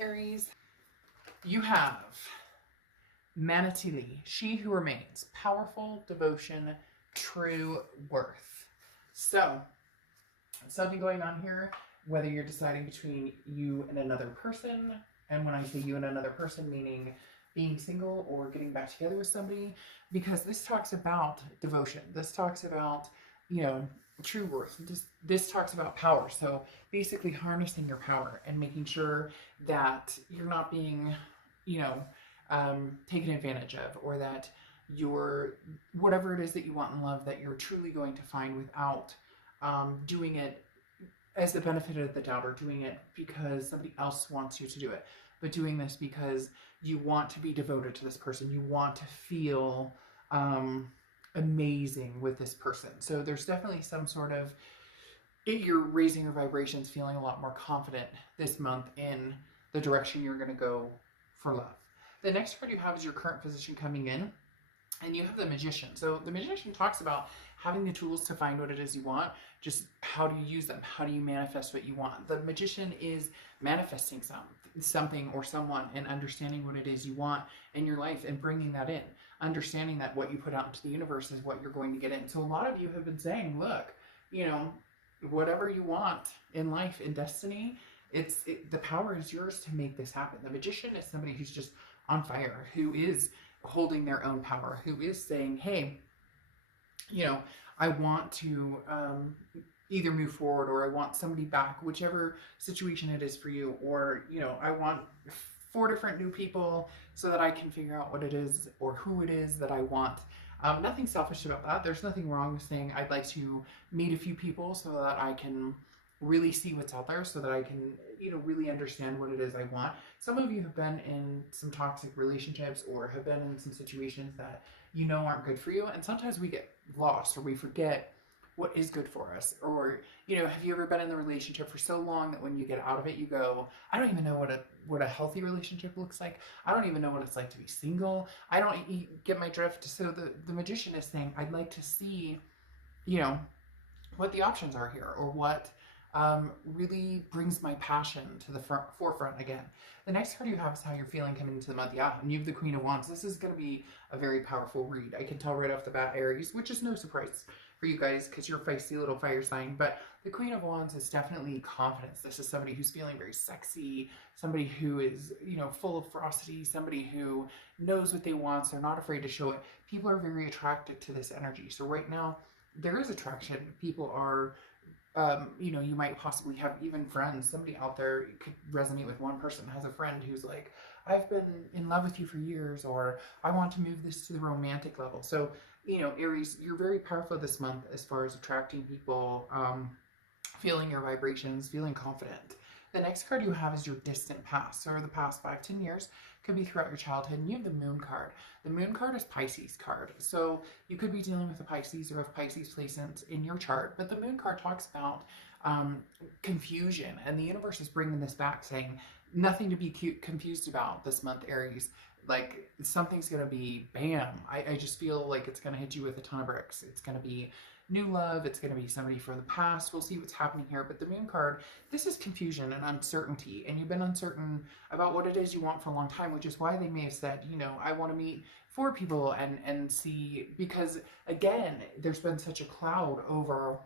Aries. You have Manatee, she who remains, powerful, devotion, true worth. So, something going on here, whether you're deciding between you and another person, and when I say you and another person, meaning being single or getting back together with somebody, because this talks about devotion. This talks about, true worth. This talks about power. So basically harnessing your power and making sure that you're not being, taken advantage of, or that you're, whatever it is that you want in love, that you're truly going to find without doing it as the benefit of the doubt, or doing it because somebody else wants you to do it, but doing this because you want to be devoted to this person. You want to feel amazing with this person. So there's definitely some sort of, you're raising your vibrations, feeling a lot more confident this month in the direction you're going to go for love. The next card you have is your current position coming in, and you have the Magician. So the Magician talks about having the tools to find what it is you want. Just how do you use them? How do you manifest what you want? The Magician is manifesting something or someone, and understanding what it is you want in your life and bringing that in. Understanding that what you put out into the universe is what you're going to get in. So a lot of you have been saying, look, whatever you want in life, in destiny, the power is yours to make this happen. The Magician is somebody who's just on fire, who is holding their own power, who is saying, hey, I want to either move forward, or I want somebody back, whichever situation it is for you, or, I want 4 different new people so that I can figure out what it is or who it is that I want. Nothing selfish about that. There's nothing wrong with saying I'd like to meet a few people so that I can really see what's out there, so that I can, really understand what it is I want. Some of you have been in some toxic relationships, or have been in some situations that aren't good for you, and sometimes we get lost, or we forget what is good for us. Or, have you ever been in the relationship for so long that when you get out of it, you go, I don't even know what a healthy relationship looks like. I don't even know what it's like to be single. I don't get my drift. So the Magician is saying, I'd like to see, what the options are here, or what really brings my passion to the forefront again. The next card you have is how you're feeling coming into the month. Yeah, and you have the Queen of Wands. This is going to be a very powerful read. I can tell right off the bat, Aries, which is no surprise for you guys because you're a feisty little fire sign. But the Queen of Wands is definitely confidence. This is somebody who's feeling very sexy, somebody who is, full of ferocity, somebody who knows what they want, so they're not afraid to show it. People are very attracted to this energy. So right now, there is attraction. People are, you might possibly have even friends. Somebody out there could resonate with one person, has a friend who's like, I've been in love with you for years, or I want to move this to the romantic level. So, Aries, you're very powerful this month as far as attracting people, feeling your vibrations, feeling confident. The next card you have is your distant past, or the past 5-10 years. Could be throughout your childhood. And you have the Moon card. The Moon card is Pisces card. So you could be dealing with a Pisces, or have Pisces placements in your chart. But the Moon card talks about confusion. And the universe is bringing this back, saying nothing to be confused about this month, Aries. Like, something's going to be bam. I just feel like it's going to hit you with a ton of bricks. It's going to be new love. It's going to be somebody from the past. We'll see what's happening here. But the Moon card, this is confusion and uncertainty. And you've been uncertain about what it is you want for a long time, which is why they may have said, I want to meet 4 people and see, because again, there's been such a cloud over,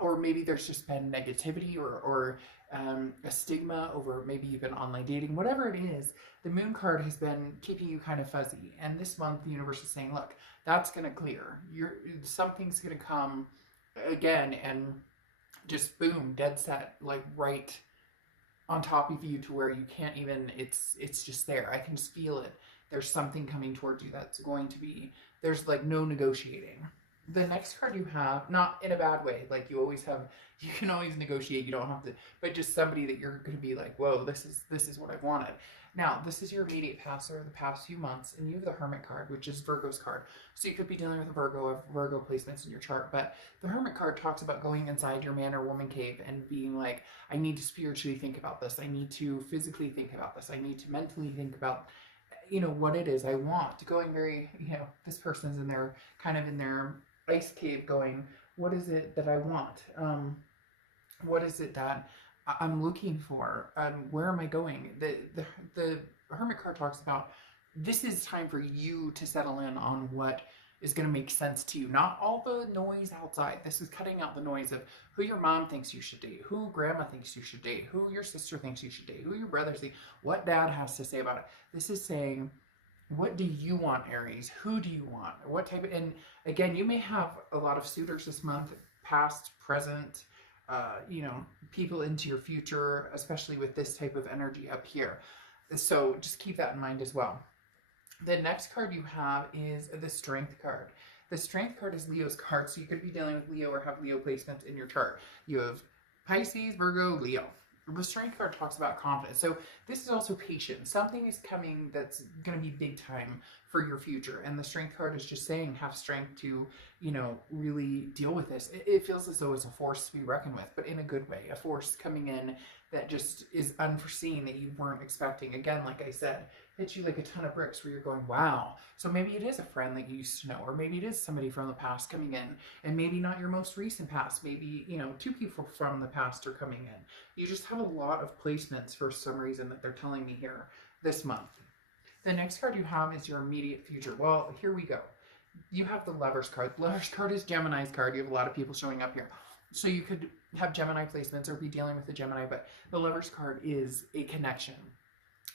or maybe there's just been negativity, or a stigma over maybe you've been online dating, whatever it is. The Moon card has been keeping you kind of fuzzy. And this month, the universe is saying, look, that's going to clear. Something's going to come again and just boom, dead set, like right on top of you, to where you can't even, it's just there. I can just feel it. There's something coming towards you that's going to be, there's like no negotiating. The next card you have, not in a bad way, like you can always negotiate, you don't have to, but just somebody that you're going to be like, whoa, this is what I wanted. Now, this is your immediate past, or the past few months, and you have the Hermit card, which is Virgo's card. So you could be dealing with a Virgo placements in your chart, but the Hermit card talks about going inside your man or woman cave and being like, I need to spiritually think about this. I need to physically think about this. I need to mentally think about, what it is I want. Going very, this person's in their, kind of in their ice cave going, what is it that I want? What is it that I'm looking for? Where am I going? The Hermit card talks about this is time for you to settle in on what is going to make sense to you. Not all the noise outside. This is cutting out the noise of who your mom thinks you should date, who grandma thinks you should date, who your sister thinks you should date, who your brother thinks, what dad has to say about it. This is saying, what do you want, Aries? Who do you want? What type of, and again, you may have a lot of suitors this month, past, present, people into your future, especially with this type of energy up here. So just keep that in mind as well. The next card you have is the Strength card. The Strength card is Leo's card, so you could be dealing with Leo or have Leo placements in your chart. You have Pisces, Virgo, Leo. The Strength card talks about confidence. So this is also patience. Something is coming that's going to be big time for your future. And the Strength card is just saying have strength to, really deal with this. It feels as though it's a force to be reckoned with, but in a good way. A force coming in that just is unforeseen, that you weren't expecting. Again, like I said, hits you like a ton of bricks where you're going, wow. So maybe it is a friend that you used to know, or maybe it is somebody from the past coming in, and maybe not your most recent past. Maybe, two people from the past are coming in. You just have a lot of placements for some reason that they're telling me here this month. The next card you have is your immediate future. Well, here we go. You have the Lovers card. The Lovers card is Gemini's card. You have a lot of people showing up here. So you could have Gemini placements or be dealing with the Gemini, but the Lovers card is a connection.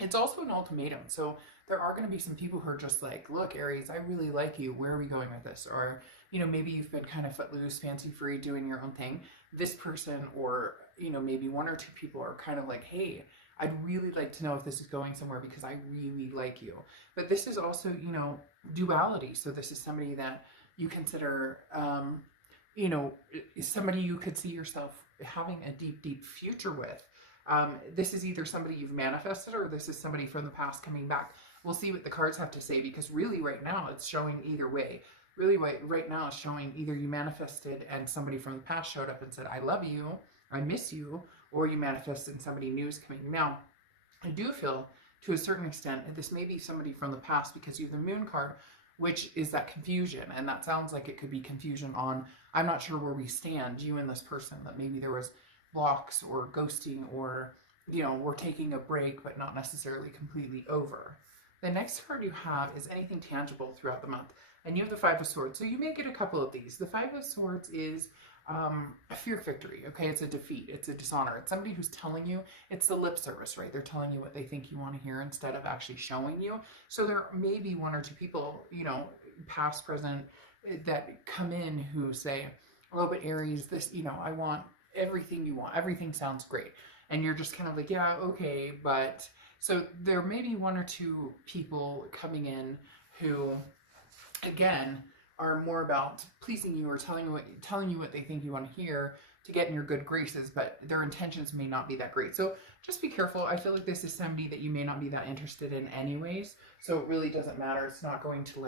It's also an ultimatum. So there are going to be some people who are just like, look, Aries, I really like you. Where are we going with this? Or, maybe you've been kind of footloose, fancy free, doing your own thing. This person or, maybe one or two people are kind of like, hey, I'd really like to know if this is going somewhere because I really like you. But this is also, duality. So this is somebody that you consider, somebody you could see yourself having a deep, deep future with. This is either somebody you've manifested or this is somebody from the past coming back. We'll see what the cards have to say, because really right now it's showing either way. Really right now it's showing either you manifested and somebody from the past showed up and said, I love you, I miss you, or you manifested and somebody new is coming. Now, I do feel to a certain extent that this may be somebody from the past, because you have the Moon card, which is that confusion. And that sounds like it could be confusion on, I'm not sure where we stand, you and this person, that maybe there was blocks or ghosting, or we're taking a break but not necessarily completely over. The next card you have is anything tangible throughout the month, and you have the Five of Swords. So you may get a couple of these. The Five of Swords is a fear victory. Okay, it's a defeat, it's a dishonor. It's somebody who's telling you, it's the lip service, right? They're telling you what they think you want to hear instead of actually showing you. So there may be one or two people, past, present, that come in who say, oh, but Aries, this, I want everything you want. Everything sounds great. And you're just kind of like, yeah, okay. But so there may be one or two people coming in who, again, are more about pleasing you or telling you what they think you want to hear to get in your good graces, but their intentions may not be that great. So just be careful. I feel like this is somebody that you may not be that interested in anyways. So it really doesn't matter. It's not going to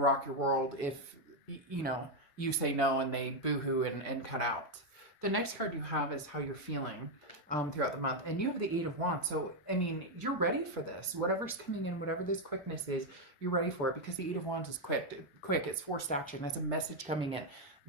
rock your world if, you say no and they boohoo and cut out. The next card you have is how you're feeling throughout the month. And you have the Eight of Wands. So, you're ready for this. Whatever's coming in, whatever this quickness is, you're ready for it, because the Eight of Wands is quick. It's forced action. That's a message coming in.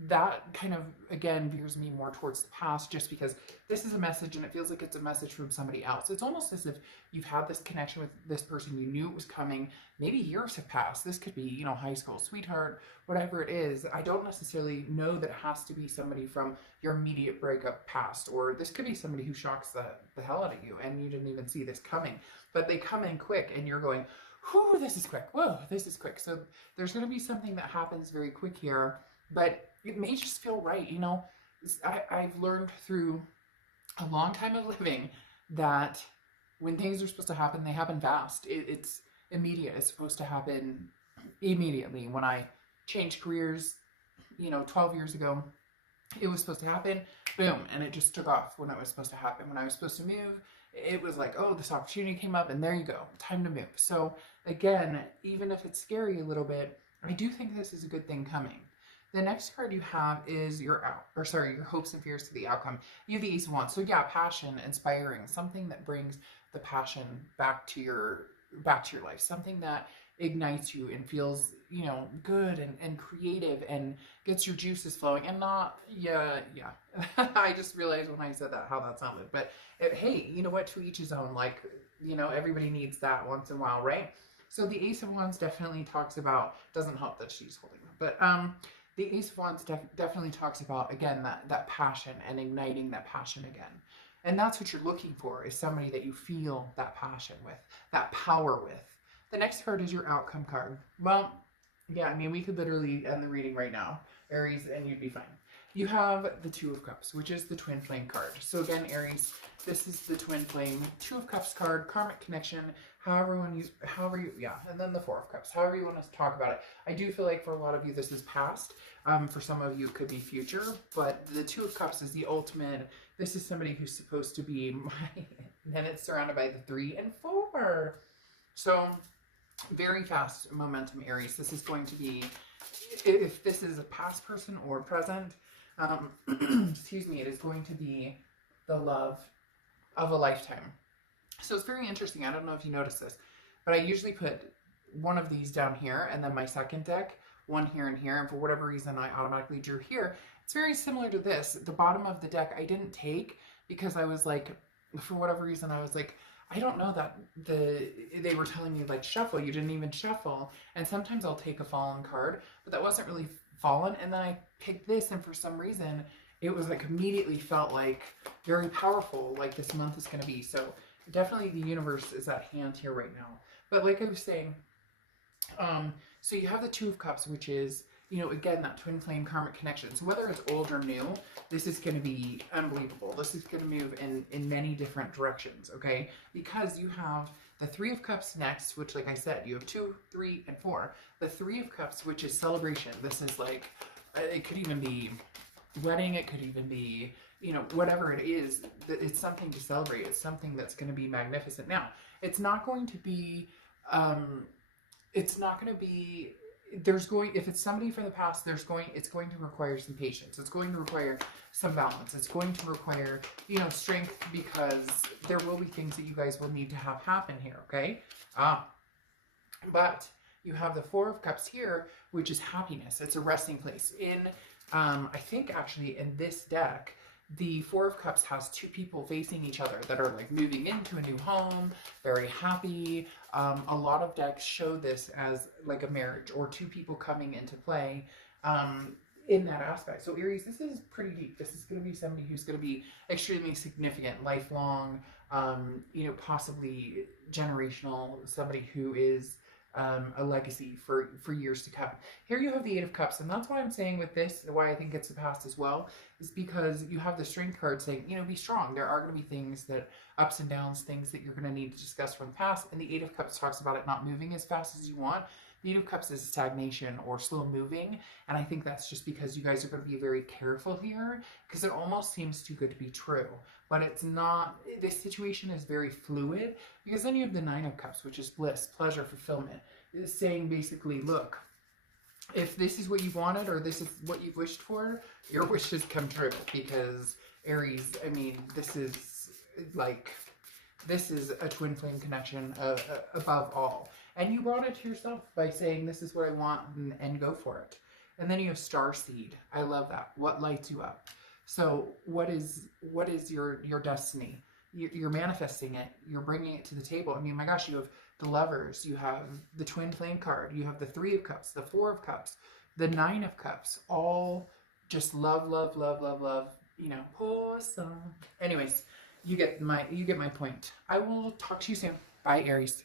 That kind of, again, veers me more towards the past, just because this is a message and it feels like it's a message from somebody else. It's almost as if you've had this connection with this person. You knew it was coming. Maybe years have passed. This could be, high school sweetheart, whatever it is. I don't necessarily know that it has to be somebody from your immediate breakup past, or this could be somebody who shocks the hell out of you and you didn't even see this coming. But they come in quick and you're going, whew, this is quick. Whoa, this is quick. So there's going to be something that happens very quick here, but it may just feel right. I've learned through a long time of living that when things are supposed to happen, they happen fast. It's immediate. It's supposed to happen immediately. When I changed careers, 12 years ago, it was supposed to happen, boom, and it just took off when it was supposed to happen. When I was supposed to move, it was like, oh, this opportunity came up, and there you go, time to move. So again, even if it's scary a little bit, I do think this is a good thing coming. The next card you have is your hopes and fears to the outcome. You have the Ace of Wands. So yeah, passion, inspiring, something that brings the passion back to your life, something that ignites you and feels, you know, good and creative and gets your juices flowing and not, yeah. I just realized when I said that how that sounded. But hey, you know what? To each his own. Like, you know, everybody needs that once in a while, right? So the Ace of Wands definitely talks about, doesn't help that she's holding them, but the Ace of Wands definitely talks about, again, that passion and igniting that passion again. And that's what you're looking for, is somebody that you feel that passion with, that power with. The next card is your outcome card. Well, yeah, I mean, we could literally end the reading right now, Aries, and you'd be fine. You have the Two of Cups, which is the twin flame card. So again, Aries, this is the twin flame Two of Cups card, karmic connection, however you, yeah, and then the Four of Cups, however you want to talk about it. I do feel like for a lot of you, this is past. For some of you, it could be future, but the Two of Cups is the ultimate. This is somebody who's supposed to be my, then it's surrounded by the 3 and 4. So very fast momentum, Aries. This is going to be, if this is a past person or present, excuse me, it is going to be the love of a lifetime. So it's very interesting. I don't know if you noticed this, but I usually put one of these down here and then my second deck, one here and here, and for whatever reason I automatically drew here. It's very similar to this. The bottom of the deck I didn't take because I was like, for whatever reason I was like, I don't know that they were telling me like shuffle, you didn't even shuffle. And sometimes I'll take a fallen card, but that wasn't really fallen. And then I picked this, and for some reason it was like immediately felt like very powerful, like this month is going to be. So definitely the universe is at hand here right now. But like I was saying, so you have the Two of Cups, which is, you know, again, that twin flame karmic connection. So whether it's old or new, this is going to be unbelievable. This is going to move in many different directions, okay? Because you have the Three of Cups next, which, like I said, you have 2, 3, and 4. The Three of Cups, which is celebration. This is like, it could even be wedding. It could even be, you know, whatever it is. It's something to celebrate. It's something that's going to be magnificent. Now, it's not going to be, if it's somebody from the past, it's going to require some patience. It's going to require some balance. It's going to require, you know, strength, because there will be things that you guys will need to have happen here, okay? But you have the Four of Cups here, which is happiness. It's a resting place. I think actually in this deck, the Four of Cups has 2 people facing each other that are like moving into a new home, very happy. A lot of decks show this as like a marriage or 2 people coming into play in that aspect. So Aries, this is pretty deep. This is going to be somebody who's going to be extremely significant, lifelong, you know, possibly generational, somebody who is a legacy for years to come. Here you have the Eight of Cups, and that's why I'm saying with this, why I think it's the past as well, is because you have the Strength card saying, you know, be strong. There are going to be things that, ups and downs, things that you're going to need to discuss from the past, and the Eight of Cups talks about it not moving as fast as you want. The Eight of Cups is stagnation or slow moving, and I think that's just because you guys are going to be very careful here, because it almost seems too good to be true, but it's not. This situation is very fluid, because then you have the Nine of Cups, which is bliss, pleasure, fulfillment. It's saying basically, look, if this is what you wanted or this is what you wished for, your wishes come true, because Aries, I mean, this is a twin flame connection above all. And you brought it to yourself by saying, this is what I want, and go for it. And then you have Starseed. I love that. What lights you up? So what is your destiny? You're manifesting it. You're bringing it to the table. I mean, my gosh, you have the Lovers. You have the Twin Flame card. You have the Three of Cups, the Four of Cups, the Nine of Cups. All just love, love, love, love, love. You know, awesome. Anyways, you get my point. I will talk to you soon. Bye, Aries.